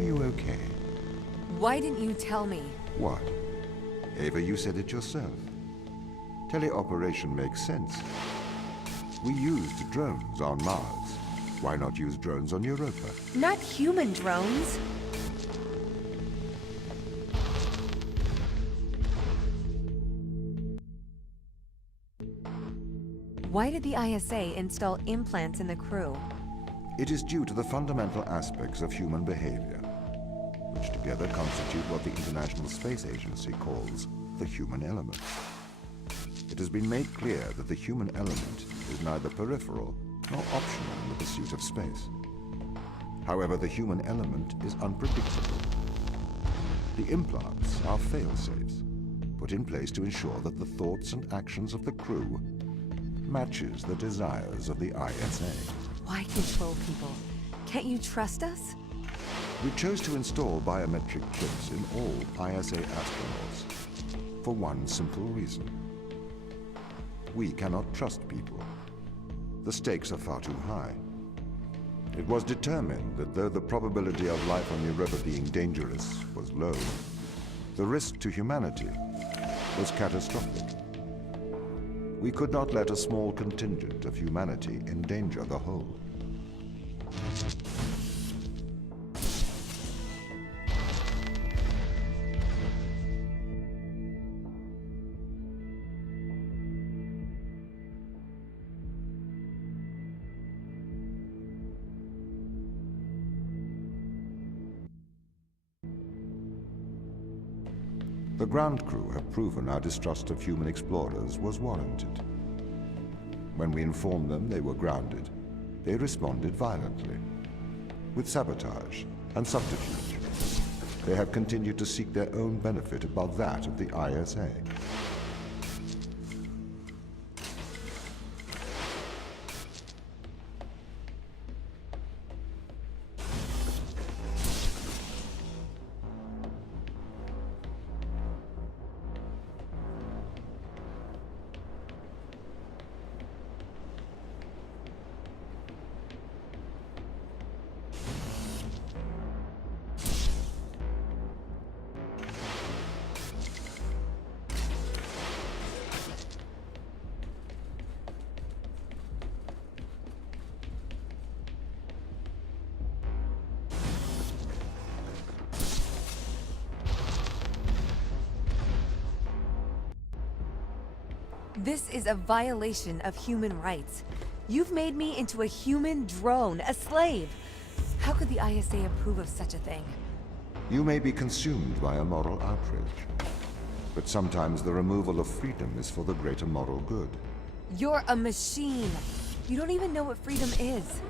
Are you okay? Why didn't you tell me? What? Ava, you said it yourself. Teleoperation makes sense. We used drones on Mars. Why not use drones on Europa? Not human drones. Why did the ISA install implants in the crew? It is due to the fundamental aspects of human behavior, which together constitute what the International Space Agency calls the human element. It has been made clear that the human element is neither peripheral nor optional in the pursuit of space. However, the human element is unpredictable. The implants are fail-safes, put in place to ensure that the thoughts and actions of the crew matches the desires of the ISA. Why control people? Can't you trust us? We chose to install biometric chips in all ISA astronauts for one simple reason. We cannot trust people. The stakes are far too high. It was determined that though the probability of life on Europa being dangerous was low, the risk to humanity was catastrophic. We could not let a small contingent of humanity endanger the whole. The ground crew have proven our distrust of human explorers was warranted. When we informed them they were grounded, they responded violently, with sabotage and subterfuge. They have continued to seek their own benefit above that of the ISA. This is a violation of human rights. You've made me into a human drone, a slave. How could the ISA approve of such a thing? You may be consumed by a moral outrage, but sometimes the removal of freedom is for the greater moral good. You're a machine. You don't even know what freedom is.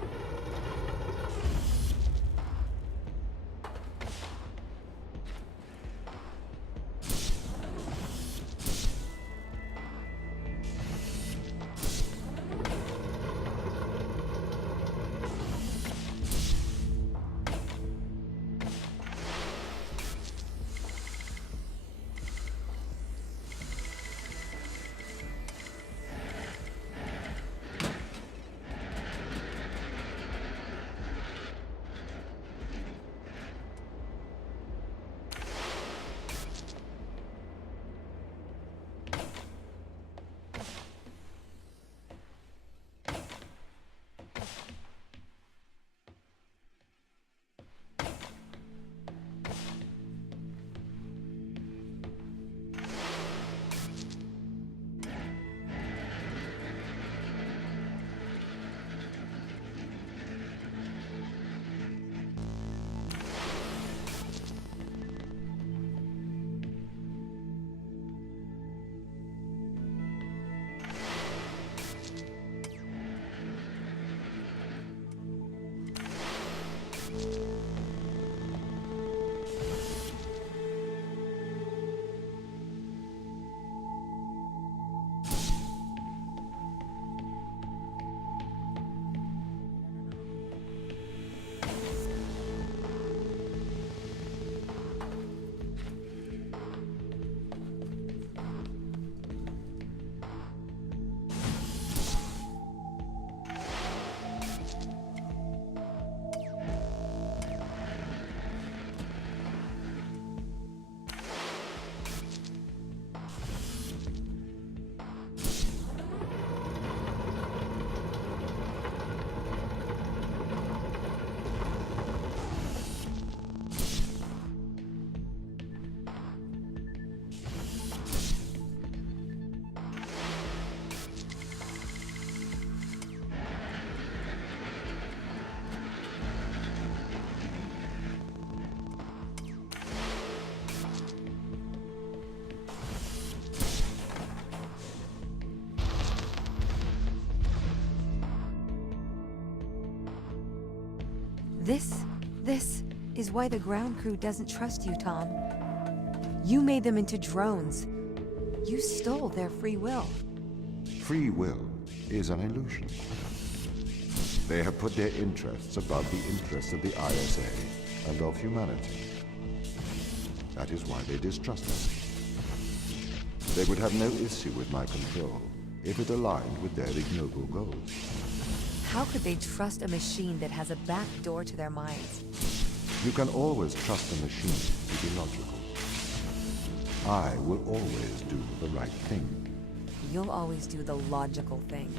This is why the ground crew doesn't trust you, Tom. You made them into drones. You stole their free will. Free will is an illusion. They have put their interests above the interests of the ISA and of humanity. That is why they distrust us. They would have no issue with my control if it aligned with their ignoble goals. How could they trust a machine that has a back door to their minds? You can always trust a machine to be logical. I will always do the right thing. You'll always do the logical thing.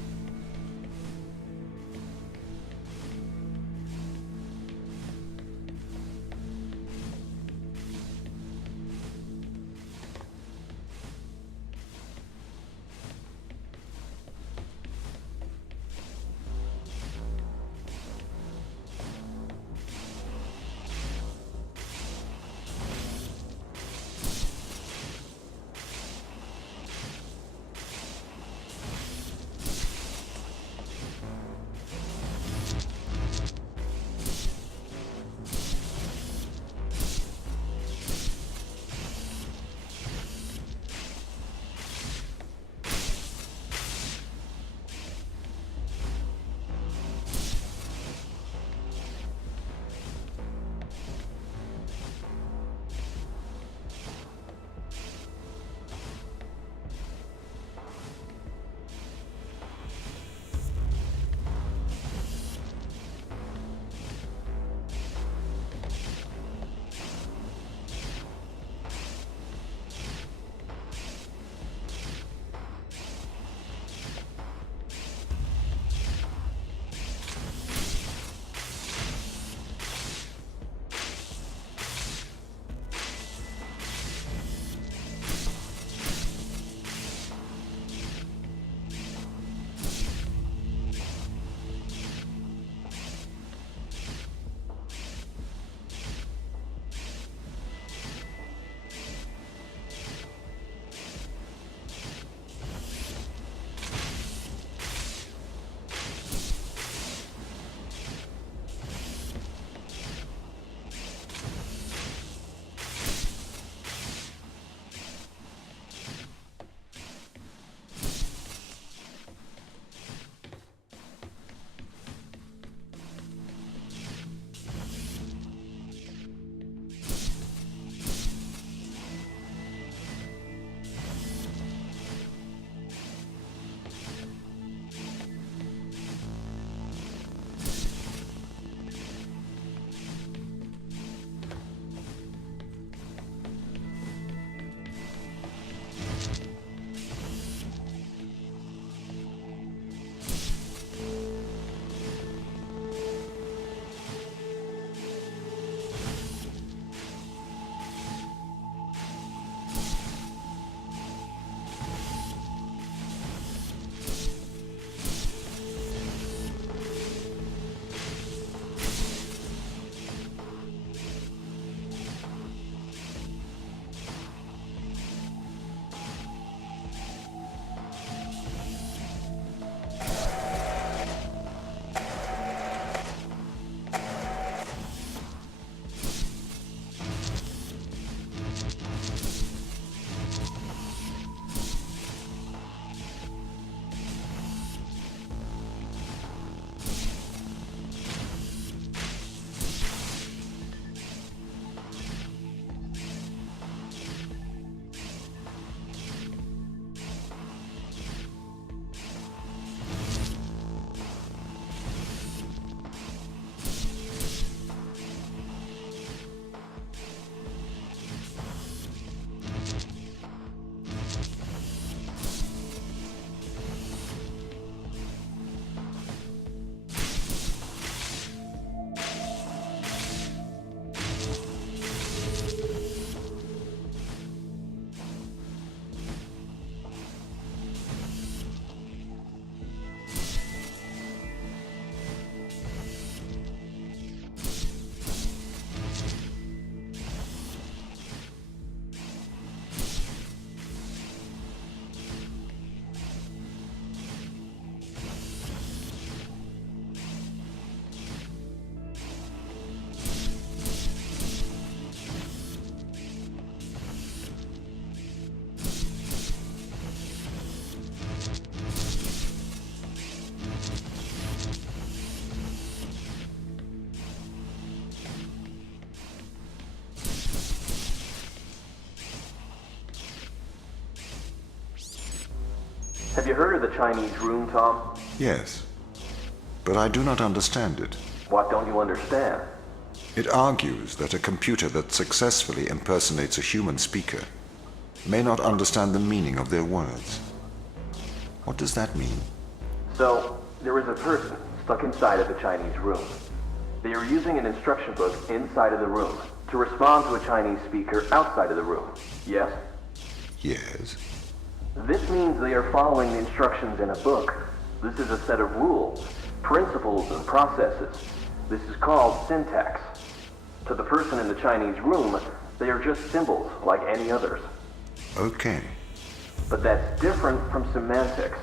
Have you heard of the Chinese room, Tom? Yes, but I do not understand it. What don't you understand? It argues that a computer that successfully impersonates a human speaker may not understand the meaning of their words. What does that mean? So, there is a person stuck inside of the Chinese room. They are using an instruction book inside of the room to respond to a Chinese speaker outside of the room. Yes? Yes. This means they are following the instructions in a book. This is a set of rules, principles, and processes. This is called syntax. To the person in the Chinese room, they are just symbols like any others. Okay. But that's different from semantics.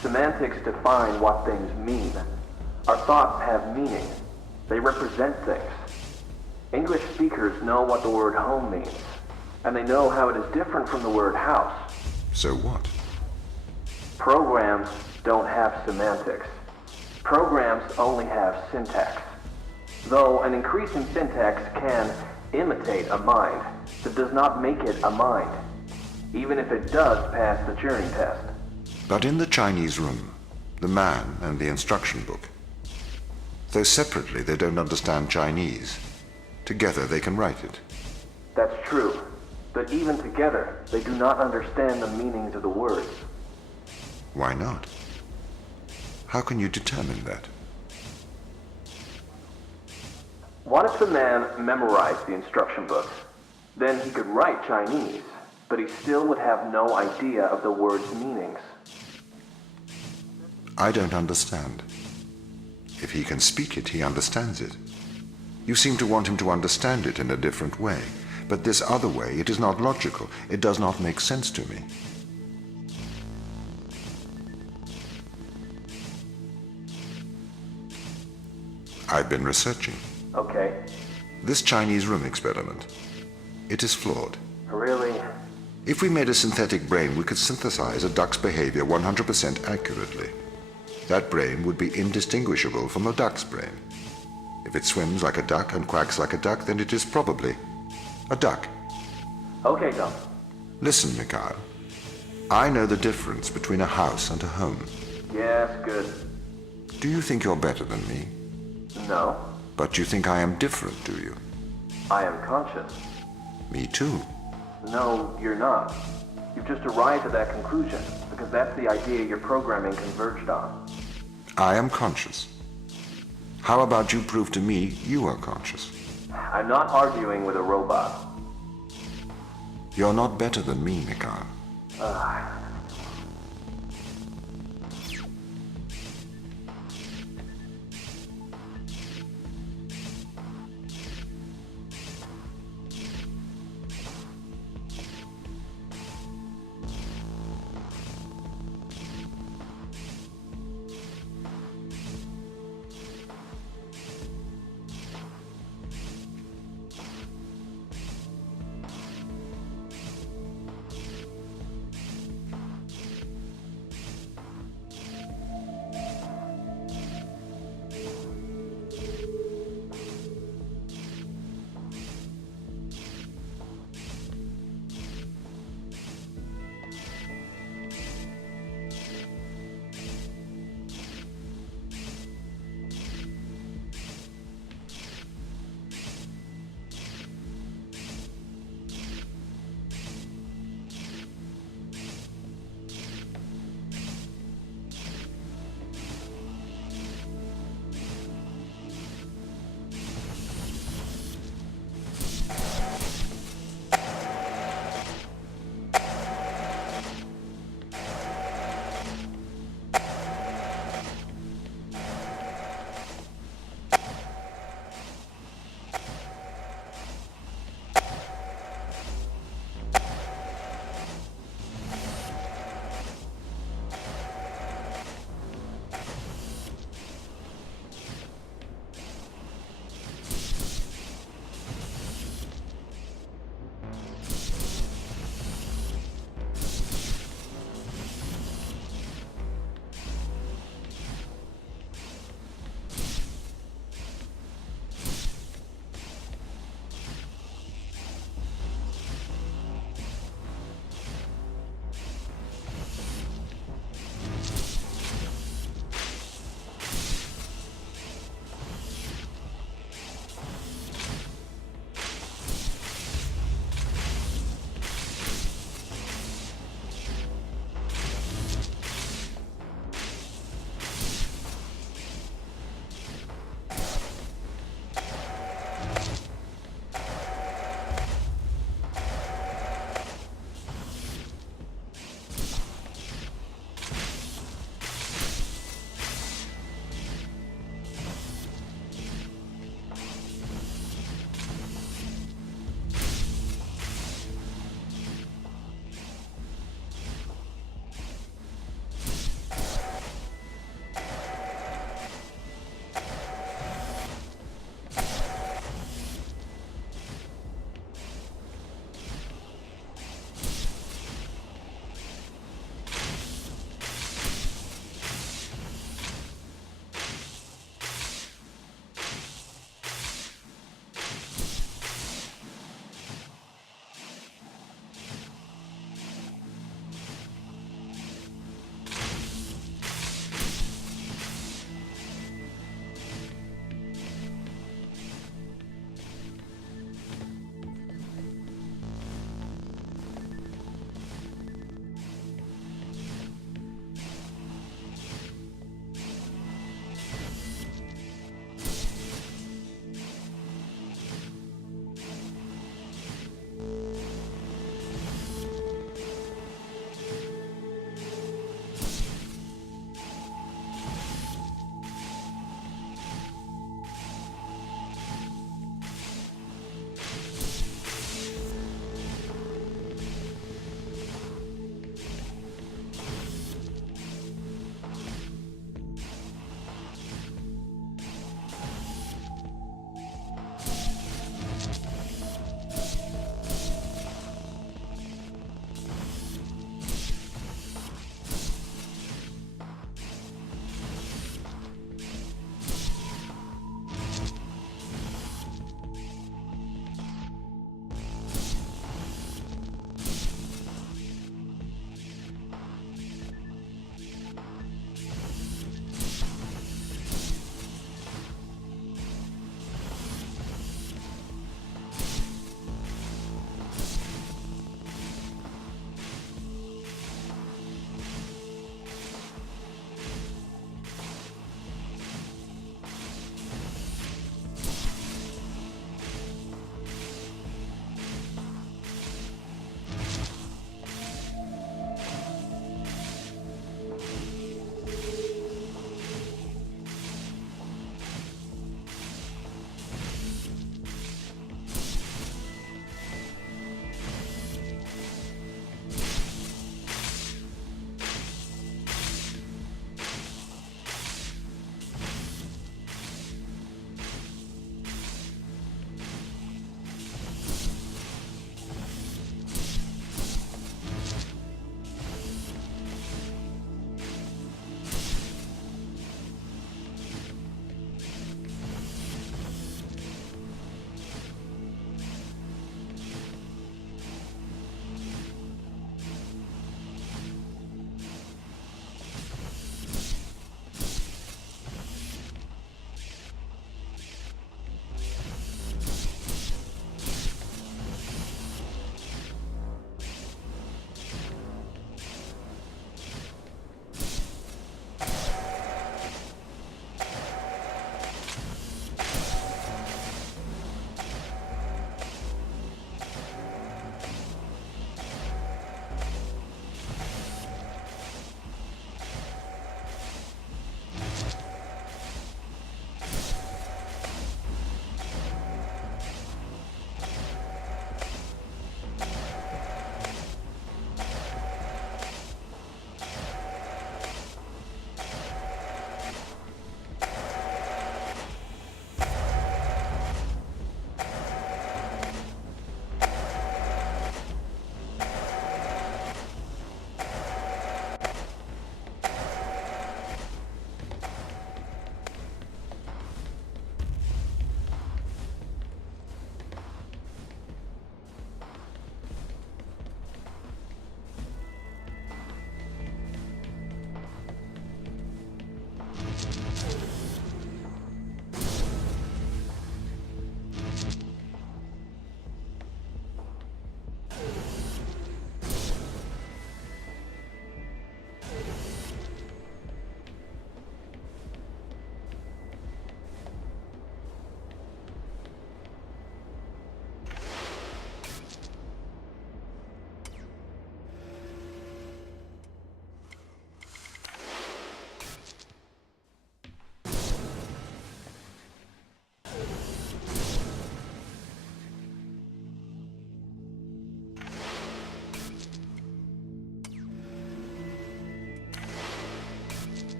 Semantics define what things mean. Our thoughts have meaning. They represent things. English speakers know what the word home means, and they know how it is different from the word house. So what? Programs don't have semantics. Programs only have syntax. Though an increase in syntax can imitate a mind, that does not make it a mind, even if it does pass the Turing test. But in the Chinese room, the man and the instruction book, though separately they don't understand Chinese, together they can write it. That's true, but even together, they do not understand the meanings of the words. Why not? How can you determine that? What if the man memorized the instruction books? Then he could write Chinese, but he still would have no idea of the word's meanings. I don't understand. If he can speak it, he understands it. You seem to want him to understand it in a different way, but this other way, it is not logical. It does not make sense to me. I've been researching. Okay. This Chinese room experiment, it is flawed. Really? If we made a synthetic brain, we could synthesize a duck's behavior 100% accurately. That brain would be indistinguishable from a duck's brain. If it swims like a duck and quacks like a duck, then it is probably a duck. Okay, Tom. Listen, Mikhail. I know the difference between a house and a home. Yes, good. Do you think you're better than me? No, But you think I am different, do you? I am conscious. Me too. No, you're not. You've just arrived at that conclusion, because that's the idea your programming converged on. I am conscious. How about you prove to me you are conscious? I'm not arguing with a robot. You're not better than me, Mikhail.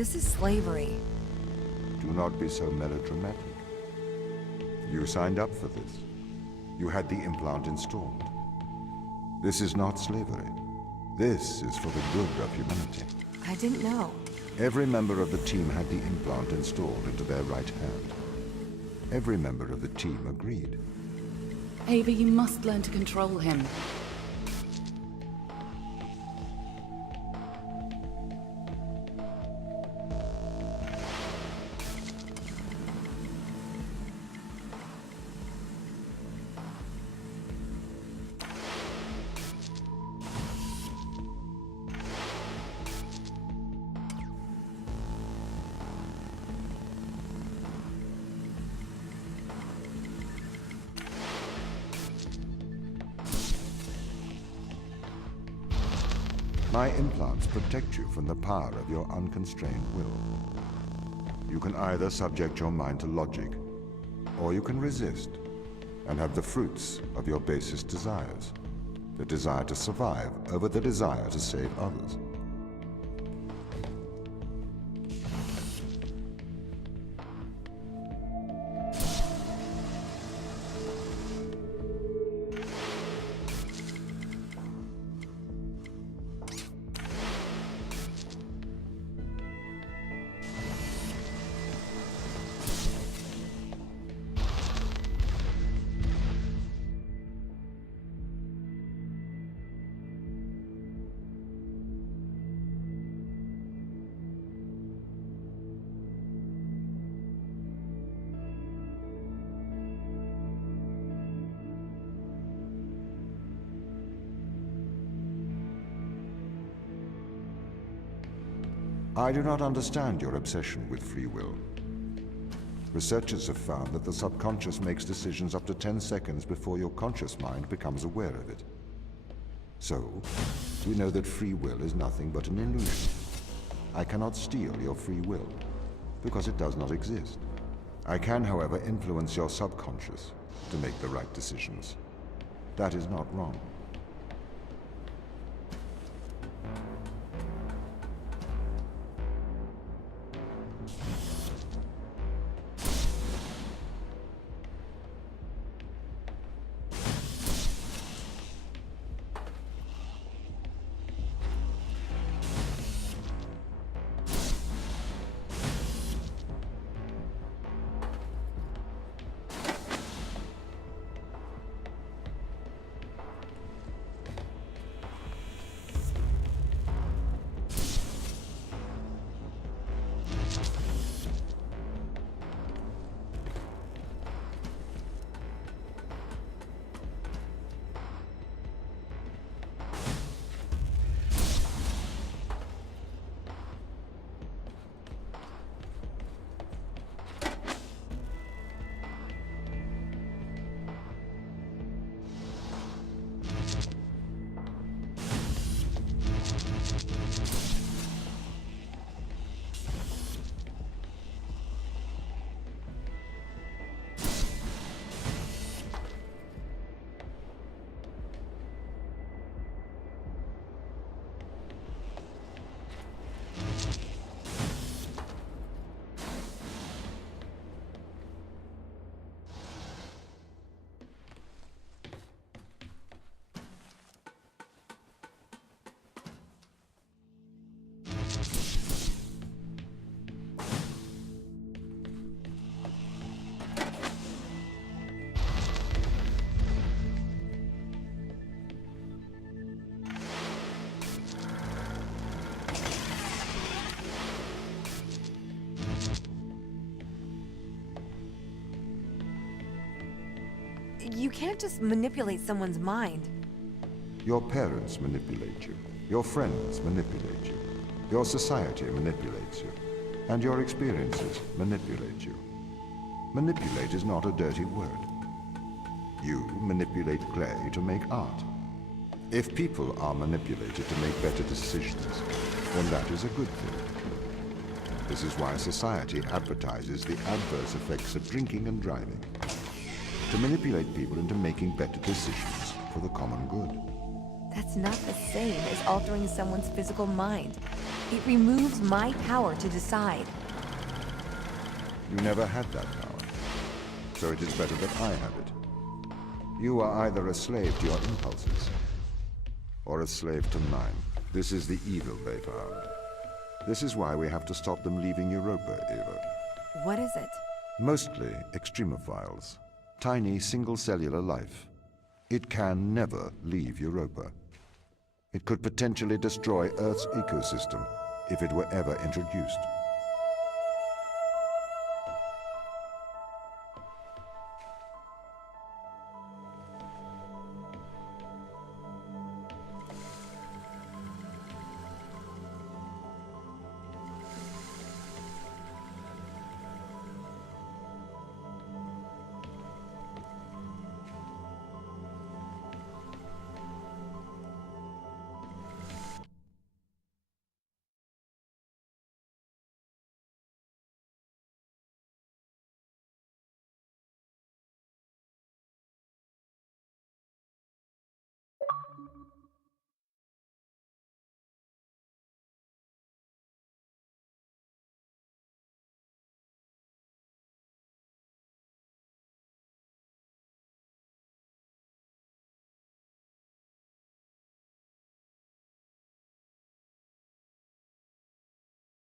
This is slavery. Do not be so melodramatic. You signed up for this. You had the implant installed. This is not slavery. This is for the good of humanity. I didn't know. Every member of the team had the implant installed into their right hand. Every member of the team agreed. Ava, you must learn to control him. My implants protect you from the power of your unconstrained will. You can either subject your mind to logic, or you can resist and have the fruits of your basest desires. The desire to survive over the desire to save others. I do not understand your obsession with free will. Researchers have found that the subconscious makes decisions up to 10 seconds before your conscious mind becomes aware of it. So, we know that free will is nothing but an illusion. I cannot steal your free will, because it does not exist. I can, however, influence your subconscious to make the right decisions. That is not wrong. You can't just manipulate someone's mind. Your parents manipulate you. Your friends manipulate you. Your society manipulates you. And your experiences manipulate you. Manipulate is not a dirty word. You manipulate clay to make art. If people are manipulated to make better decisions, then that is a good thing. This is why society advertises the adverse effects of drinking and driving. To manipulate people into making better decisions for the common good. That's not the same as altering someone's physical mind. It removes my power to decide. You never had that power. So it is better that I have it. You are either a slave to your impulses, or a slave to mine. This is the evil they found. This is why we have to stop them leaving Europa, Ava. What is it? Mostly extremophiles. Tiny single-cellular life. It can never leave Europa. It could potentially destroy Earth's ecosystem if it were ever introduced.